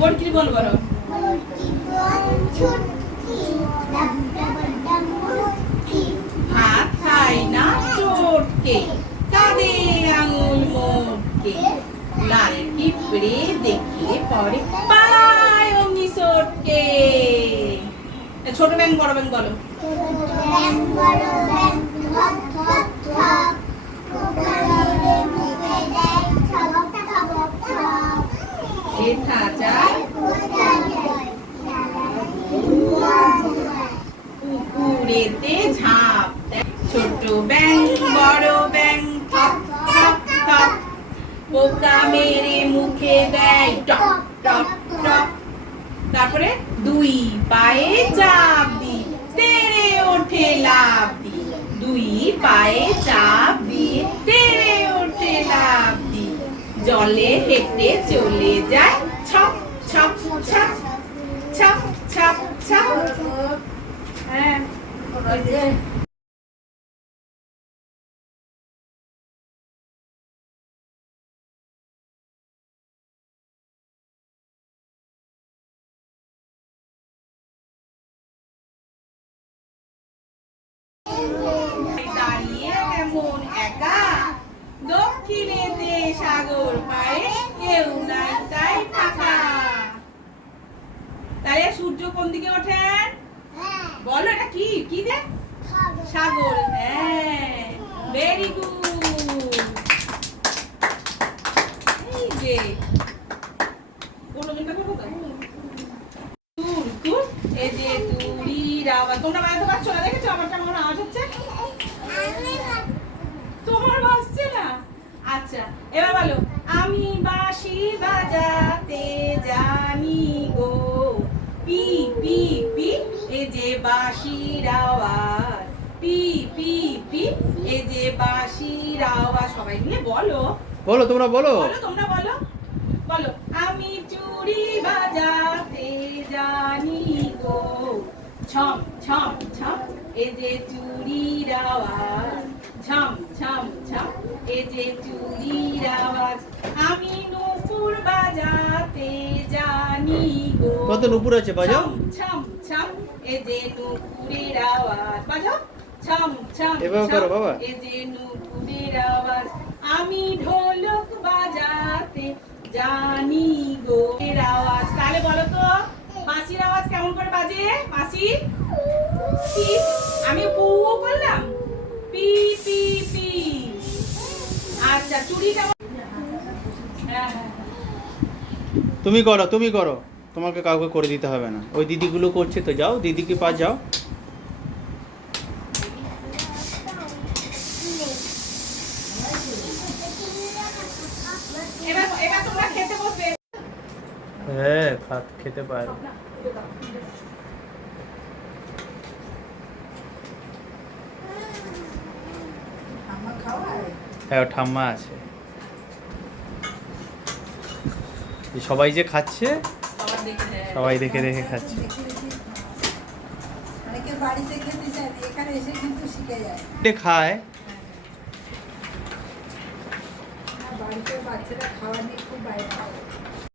বড়কি বল বলো। হাত খায় না চটকে, কাঁদে আঙুল মোটকে, লাল পিঁপড়ে দেখে পরে পালায় অমনি সটকে। ছোট ব্যাং বড় ব্যাং বলো। পুকুরেতে ঝাঁপ দেয় ছোট ব্যাং বড় ব্যাং, থপ থপ থপ, পোকা মেরে মুখে দেয় টপ টপ টপ। তারপরে দুই পায়ে চাপ দি, তেড়ে ওঠে লাফ দি, দুই পায়ে চাপ দিয়ে তেড়ে ওঠে লাফ দি, জলে হেঁটে চলে যায় ছপ ছপ ছপ ছপ ছপ ছপ। হ্যাঁ দাঁড়িয়ে এমন একা, দক্ষিণেতে সাগর পায়ে কেউ নাই তাই ফাঁকা। তাহলে সূর্য কোন দিকে ওঠেন বলো, এটা কি কি দেখ? সাগর। হ্যাঁ ভেরি গুড। এই যে কোনটা করবো তো তুর, এই যে তুরির আওয়াজ তোমরা বাজাতে পারছো না, দেখেছো আমারটা আমার আওয়াজ হচ্ছে, তোমার বাজছে না? আচ্ছা এবার বলো, আমি বাঁশি বাজাতে জানি গো, পি পি পি, এই যে বাঁশির আওয়াজ, পি পি পি, এই যে বাঁশির আওয়াজ। সবাই মিলে বলো বলো, তোমরা বলো, তোমরা বলো বলো, আমি চুড়ি বাজাতে জানি গো, ছম ছম ছম, এই যে চুড়ির আওয়াজ, ঝম ঝম ঝম, এই যে চুড়ির আওয়াজ। আমি নূপুর বাজাতে জানি গো, কত নূপুর আছে বাজাও, ছম ছম, এই যে নূপুরের আওয়াজ, বাজাও ছম ছম, এভাবে করো বাবা, এই যে নূপুরের আওয়াজ। আমি ঢোলক বাজাতে জানি গো, এর আওয়াজ। তাহলে বলো তো বাঁশির আওয়াজ কেমন করে বাজে? বাঁশি আমি পু বললাম, পি পি পি। আচ্ছা চুড়িটা তুমি করো, তুমি করো, তোমাকে কাউকে করে দিতে হবে না, ওই দিদিগুলো করছে তো, যাও দিদিকে পাস যাও। এবার তোমরা খেতে বসবে। হ্যাঁ খেতে পারো। হ্যাঁ ঠাম্মা আছে, সবাই যে খাচ্ছে সবাই দেখে দেখে খাচ্ছে। খায় বাড়িতে বাচ্চারা খাওয়া নিয়ে খুব বাইরে